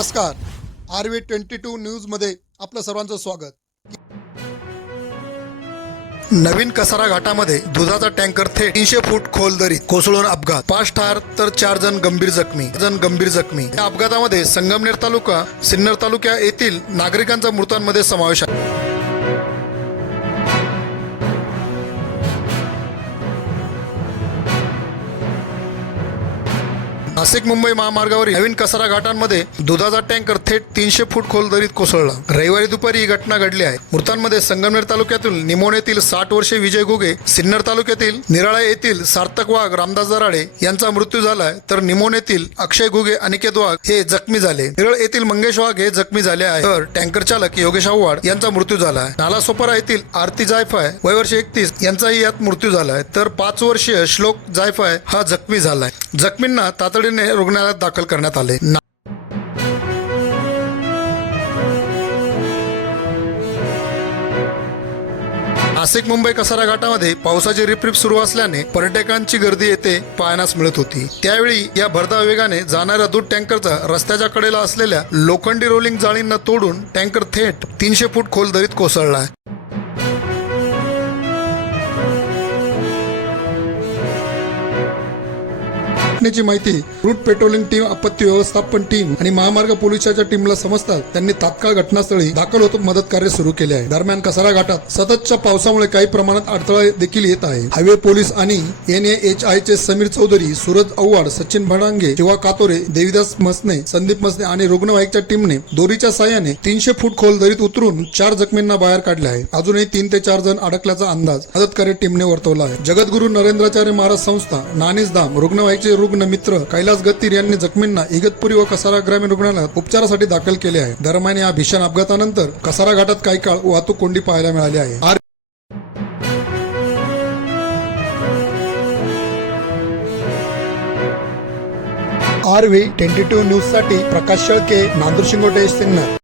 नमस्कार. R V twenty two न्यूजमध्ये आपलं सर्वांचं स्वागत. नवीन कसारा घाटामध्ये दुधाचा टँकर थेट तीनशे फूट खोल दरीत कोसळून अपघात. पाच ठार तर चार जण गंभीर जखमी. जण गंभीर जखमी. या अपघातामध्ये संगमनेर तालुका सिन्नर तालुक्या येथील नागरिकांचा मृतांमध्ये समावेश आहे. नाशिक मुंबई महामार्गावरील नवीन कसारा घाटांमध्ये दुधाचा टँकर थेट तीनशे फूट खोल दरीत कोसळला. रविवारी दुपारी ही घटना घडली आहे. मृतांमध्ये संगमनेर तालुक्यातील निमोण येथील साठ वर्षे विजय घुगे सिन्नर तालुक्यातील निराळा येथील सार्थक वाघ रामदास दराडे यांचा मृत्यू झालाय. तर निमोण येथील अक्षय घुगे अनिकेत वाघ हे जखमी झाले. निरळ येथील मंगेश वाघ हे जखमी झाले आहे. तर टँकर चालक योगेश आव्हाड यांचा मृत्यू झाला आहे. नालासोपारा येथील आरती जायफाय वय वर्ष एकतीस यांचाही यात मृत्यू झाला आहे. तर पाच वर्षीय श्लोक जायफाय हा जखमी झालाय जखमींना तातडीने रुग्णालयात दाखल करण्यात आले. नाशिक मुंबई कसारा घाटामध्ये पावसाची रिपरिप सुरू असल्याने पर्यटकांची गर्दी येथे पाहण्यास मिळत होती. त्यावेळी या भरधाव वेगाने जाणाऱ्या दूध टँकरचा रस्त्याच्या कडेला असलेल्या लोखंडी रोलिंग जाळींना तोडून टँकर थेट तीनशे फूट खोल दरीत कोसळला. घटनेची माहिती रूट पेट्रोलिंग टीम आपत्ती व्यवस्थापन टीम आणि महामार्ग पोलिसाच्या टीमला समजतात त्यांनी तात्काळ घटनास्थळी दाखल होत मदत कार्य सुरू केले आहे. दरम्यान कसारा घाटात सततच्या पावसामुळे काही प्रमाणात अडथळा देखील येत आहे. हायवे पोलीस आणि एन एच आय चे समीर चौधरी सूरज आव्हाड सचिन भडांगे शिवा कातोरे देविदास मसने संदीप मसने आणि रुग्णवाहिकच्या टीमने दोरीच्या साह्याने तीनशे फूट खोल दरीत उतरून चार जखमींना बाहेर काढले आहे. अजूनही तीन ते चार जण अडकल्याचा अंदाज मदतकारी टीमने वर्तवला आहे. जगद्गुरु नरेंद्राचार्य महाराज संस्था नानीसधाम रुग्णवाहिकेचे रुग्ण मित्र कैलास गत्तीर यांनी जखमींना इगतपुरी व कसारा ग्रामीण रुग्णालयात उपचारासाठी दाखल केले आहे. दरम्यान या भीषण अपघातानंतर कसारा घाटात काही काळ वाहतूक कोंडी पाहायला मिळाली आहे. आर व्ही ट्वेंटी टू न्यूजसाठी प्रकाश शेळके नांदूर शिंगोटे सिन्नर.